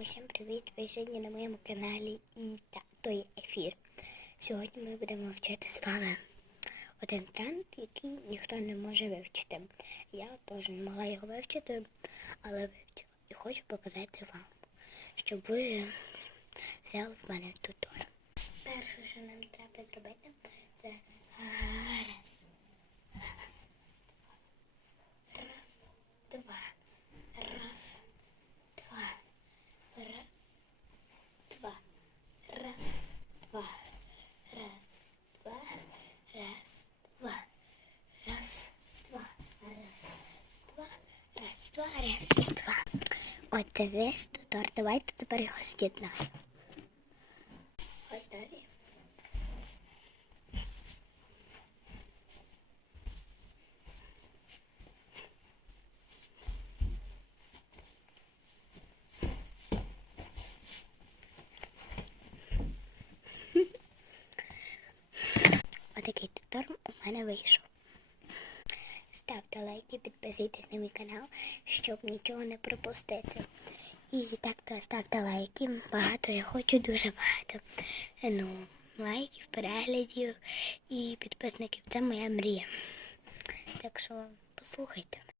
Усім привіт! Ви сьогодні на моєму каналі і та, то є ефір. Сьогодні ми будемо вчити з вами один тренд, який ніхто не може вивчити. Я теж не могла його вивчити, але вивчила. І хочу показати вам, щоб ви взяли в мене тутор. Перше, що нам треба зробити, це раз. Раз, два. Раз, два. Раз, два. Раз, два. Раз, два. Раз, два. Раз, два. Раз, два. От це весь тутор. Давайте тепер його з'єднаємо. Далі. Отакий тутор у мене вийшов. Ставте лайки, підписуйтесь на мій канал, щоб нічого не пропустити. І так то ставте лайки. Багато я хочу дуже багато. Ну, лайків, переглядів і підписників. Це моя мрія. Так що послухайте.